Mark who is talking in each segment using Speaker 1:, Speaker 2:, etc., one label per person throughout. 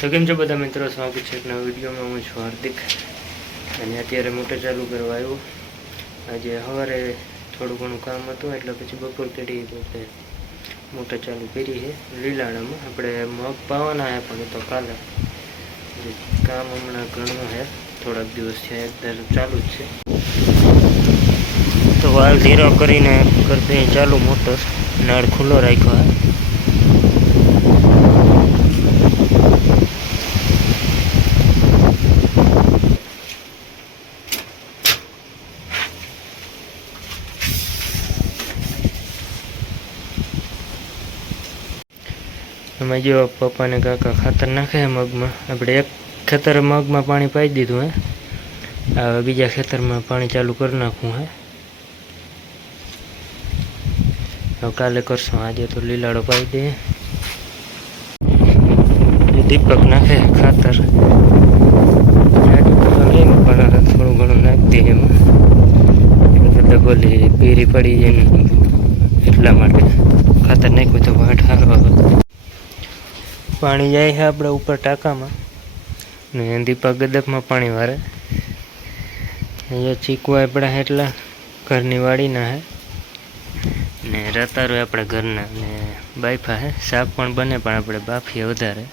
Speaker 1: તો કેમ છો બધા મિત્રો? સ્વાગત છે એક વિડીયોમાં. હું છું હાર્દિક. અને અત્યારે મોટર ચાલુ કરવા આવ્યો. આજે સવારે થોડું ઘણું કામ હતું, એટલે પછી બપોર કરી આપણે મોટર ચાલુ કરી છે. લીલાણામાં. આપણે મગ પાવાના છે, પણ તો કાલે. કામ હમણાં ઘણું છે. થોડાક દિવસ છે અત્યારે ચાલુ જ છે. તો વાલ ધીરો કરીને કરતી ચાલુ મોટર. નળ ખુલ્લો રાખ્યો એમાં જો પપ્પાને કાકા ખાતર નાખે મગમાં. આપણે એક ખેતર મગમાં પાણી પાઈ દીધું હે. હવે બીજા ખેતરમાં પાણી ચાલુ કરી નાખવું હે. હવે કાલે કરશું. આજે તો લીલાડો પાઈ દે. દીપક નાખે ખાતર. થોડું ઘણું નાખતી એમાં. એટલે બોલી પીરી પડી જાય એટલા માટે. ખાતર નાખ્યું તો વાટ સારો પાણી જાય છે આપણે ઉપર ટાંકામાં. ને દીપક ગદકમાં પાણી વારે. અહીંયા ચીકવા આપણા એટલા ઘરની વાડીના હે. ને રતારો આપણે ઘરના ને બાઈફા હે. શાક પણ બને પણ આપણે બાફીએ વધારે.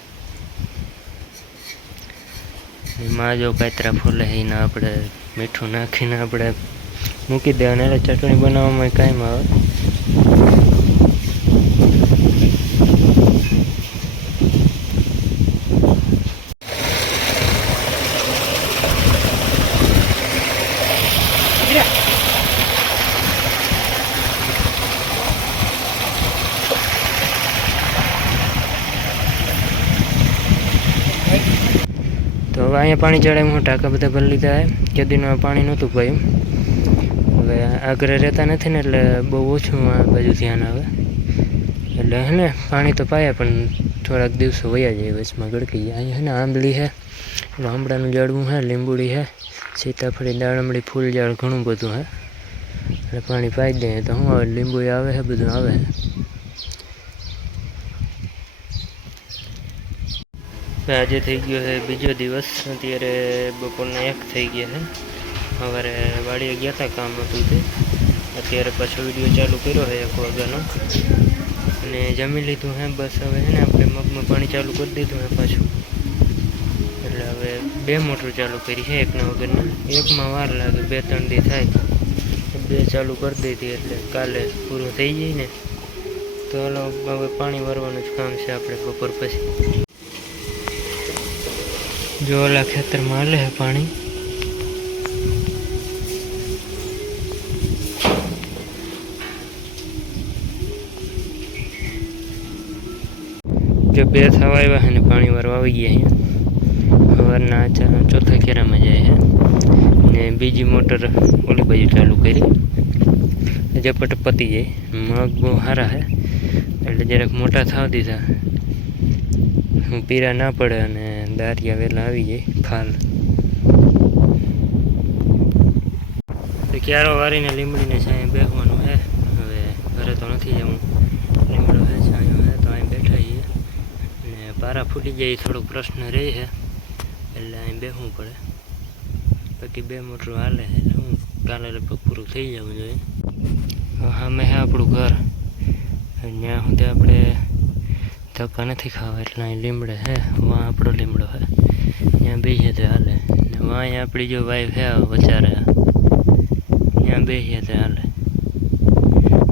Speaker 1: એમાં જો કાતરા ફૂલે એને આપણે મીઠું નાખીને આપણે મૂકી દેવાના. એટલે ચટણી બનાવવામાં કાંઈ આવે. તો હવે અહીંયા પાણી ચડાવ્યું હું ટાંકા બધા ભરી લીધા કેદીનું પાણી નહોતું પાયું હવે આગ્રહ રહેતા નથી ને, એટલે બહુ ઓછું આ બાજુ ધ્યાન આવે. એટલે હે ને, પાણી તો પાયા, પણ થોડાક દિવસો વયા જાય, વચમાં ગળકી જાય અહીંયા હે ને આંબલી એટલે આંબળાનું ઝાડવું છે લીંબુડી છે સીતાફળી દાળમડી ફૂલ ઝાડ ઘણું બધું હે. એટલે પાણી પાઈ દઈએ તો શું આવે લીંબુ આવે છે બધું આવે આજે થઈ ગયો છે બીજો દિવસ. અત્યારે બપોરના એક થઈ ગયા છે. સવારે વાડીએ ગયા હતા કામ હતું તે. અત્યારે પાછો વીડિયો ચાલુ કર્યો છે એક વાગ્યાનો. અને જમી લીધું હે બસ હવે છે ને આપણે મગમાં પાણી ચાલુ કરી દીધું હે પાછું. એટલે હવે બે મોટર ચાલુ કરી છે. એકના વગરના. એકમાં વાર લાગે, બે ત્રણ દી થાય. બે ચાલુ કરી દીધી એટલે કાલે પૂરું થઈ જાય ને. તો હવે પાણી ભરવાનું જ કામ છે આપણે બપોર પછી. જો ઓલા ખેતરમાં હાલે છે પાણી. જો બે થવા આવ્યા છે ને પાણી વાળવા આવી ગયા અહીંયા સવારના ચા ચોથા કેરામાં જાય છે ને બીજી મોટર ઓલી બાજુ ચાલુ કરી. ઝપટ પતી જાય. મગ બહુ સારા છે એટલે જરાક મોટા થવા દીધા. હું પીરા ના પડે અને દારિયા વહેલા આવી જાય ફાલ ક્યારો વારીને લીમડીને સાંઈ બેસવાનું છે હવે ઘરે તો નથી જવું લીમડો છે છાંયો છે તો અહીં બેઠા છીએ અને પારા ફૂટી જાય થોડોક પ્રશ્ન રહે છે એટલે અહીં બેસવું પડે બાકી બે મોટરું હાલે છે એટલે હું કાલે લગભગ પૂરું થઈ જવું જોઈએ સામે છે આપણું ઘર ત્યાં સુધી આપણે ધક્કા નથી ખાવા, એટલે અહીં લીમડે હે વાં આપણો લીમડો હે ત્યાં બેસીએ તો હાલે. ને વાં આપણી જો વાઈફ છે વચારે ત્યાં બેસીએ તો હાલે.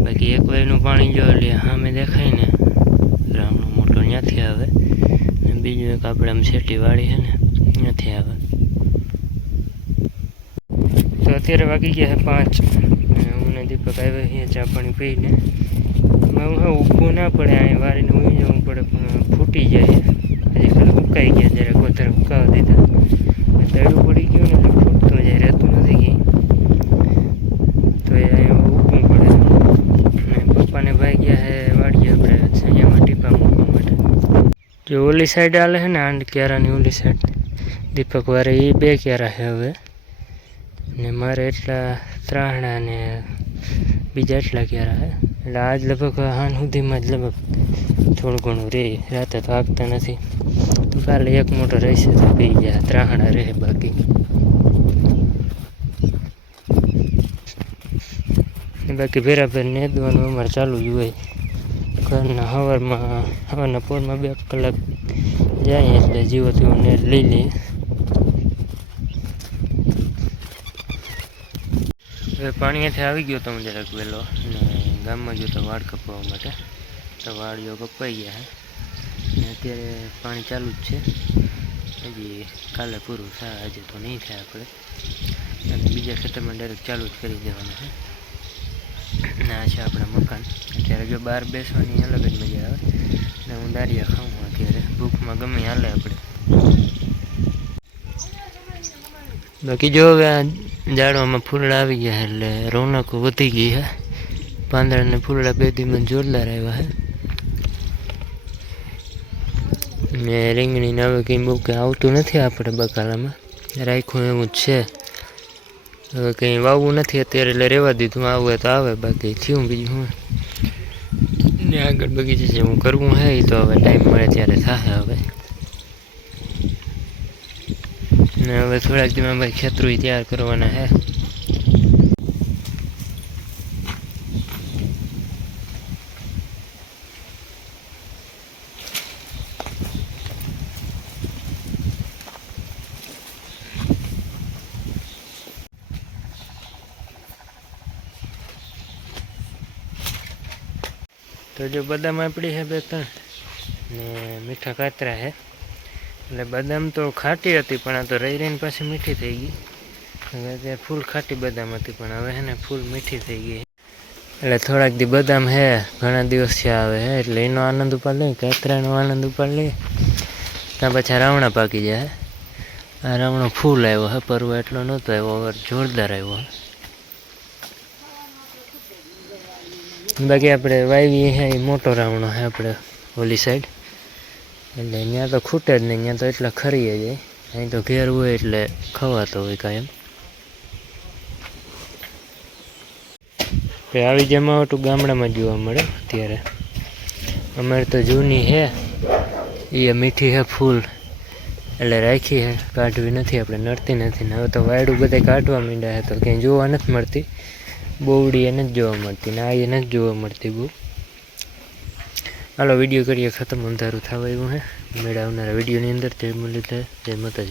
Speaker 1: બાકી એક વાઈનું પાણી જો એટલે સામે દેખાય ને રામનું મોટો ત્યાંથી આવે. ને બીજું એક આપણે આમ શેટી વાળી છે ને, ત્યાંથી આવે. તો અત્યારે વાગી ગયા છે પાંચ. હું ને દીપક આવ્યા અહીંયા ચા પાણી પીને. હા, ઊભું ના પડે અહીં વારીને ઊંઘી જવું પડે, પણ ફૂટી જાય. હજી ખાલી ઉકાઈ ગયા જ્યારે વધારે ઉકાવા દીધા. તળું પડી ગયું ને, એટલે ફૂટતું જાય, રહેતું નથી ક્યાંય. તો એ અહીંયા ઊભું પડે. પપ્પાને ભાઈ ગયા છે વાડીએ આપણે, સૈયામાં ટીપા મૂકવા માટે. જો ઓલી સાઈડ આલે છે ને, આંડ ક્યારાની ઓલી સાઈડ દીપક વારે એ બે ક્યારા છે હવે. ને મારે એટલા ત્રાહણા ને બીજા એટલા ક્યારા હે. એટલે આજ લગભગ હાન સુધીમાં જ લગભગ થોડું ઘણું રહે રાતે તો આગતા નથી. તો કાલે એક મોટો રહેશે તો પી ગયા, ત્રાહણા રહે બાકી. બાકી ભેરાભેર નેદવાનું અમારે ચાલુ જ હોય. ઘરના હવારમાં, હવારના પોરમાં બે કલાક જાય એટલે જીવો તેવો નેટ લઈ લઈએ હવે પાણીયાથી આવી ગયો તો હું જરાક વહેલો. ગામમાં ગયો તો વાળ કપાવવા માટે. તો વાળીઓ કપાઈ ગયા છે ને અત્યારે પાણી ચાલુ જ છે. હજી કાલે પૂરું થાય, આજે તો નહીં થાય આપણે. અને બીજા ખેતરમાં ડાયરેક્ટ ચાલુ જ કરી દેવાનું છે ને આ છે આપણા મકાન. અત્યારે જો બહાર બેસવાની અલગ જ મજા આવે. ને હું દારિયા ખાઉં અત્યારે. ભૂખમાં ગમે ઈ હાલે આપણે. બાકી જો હવે આ ઝાડવામાં ફૂલડા આવી ગયા એટલે રોનકો વધી ગઈ છે પાંદડા ને ફૂલડા બે દીમાં જોરદાર આવ્યા છે ને રીંગણીને હવે કંઈ બહુ કંઈ આવતું નથી આપણે બકાલામાં રાખ્યું એવું જ છે હવે કંઈ વાવવું નથી અત્યારે એટલે રહેવા દીધું આવું તો આવે બાકી થયું બીજું હું ને આગળ બગીચે જે હું કરવું હે એ તો હવે ટાઈમ મળે ત્યારે થાય હવે। ને હવે થોડાક દીમાં ભાઈ ખેતરું તૈયાર કરવાના હે। તો જો બદામ આપણી છે બે ત્રણ, ને મીઠા કાતરા છે એટલે બદામ તો ખાટી હતી, પણ આ તો રહી રહીને પાછી મીઠી થઈ ગઈ. હવે અત્યારે ફૂલ ખાટી બદામ હતી, પણ હવે હે ફૂલ મીઠી થઈ ગઈ એટલે થોડાક દી બદામ હે, ઘણા દિવસથી આવે હે, એટલે એનો આનંદ ઉપાડ લઈએ કાતરાનો આનંદ ઉપાડ લઈએ ત્યાં પાછા રાવણા પાકી જાય આ રાવણો ફૂલ આવ્યો હે, પરવો એટલો નહોતો આવ્યો જોરદાર આવ્યો બાકી આપણે વાવી હે મોટો રાવણો હે આપણે ઓલી સાઈડ એટલે ત્યાં તો ખૂટે જ નહીં ત્યાં તો એટલા ખરીએ જાય અહીં તો ઘેર હોય એટલે ખવાતો હોય કાયમ આવી જમાવટું ગામડામાં જોવા મળે અત્યારે. અમારે તો જૂની હે, એ મીઠી હે ફૂલ. એટલે રાખી હે, કાઢવી નથી, આપણે નડતી નથી. ને હવે તો વાયડું બધા કાઢવા માંડ્યા હે, તો ક્યાંય જોવા નથી મળતી. બોવડી એને જ જોવા મળતી ને આ એને જ જોવા મળતી બહુ. હાલો, વીડિયો કરીએ, ખતમ, અંધારું થવા એવું હે. મેળા આવનારા વિડીયોની અંદર જય મુરલીધર, જય માતાજી.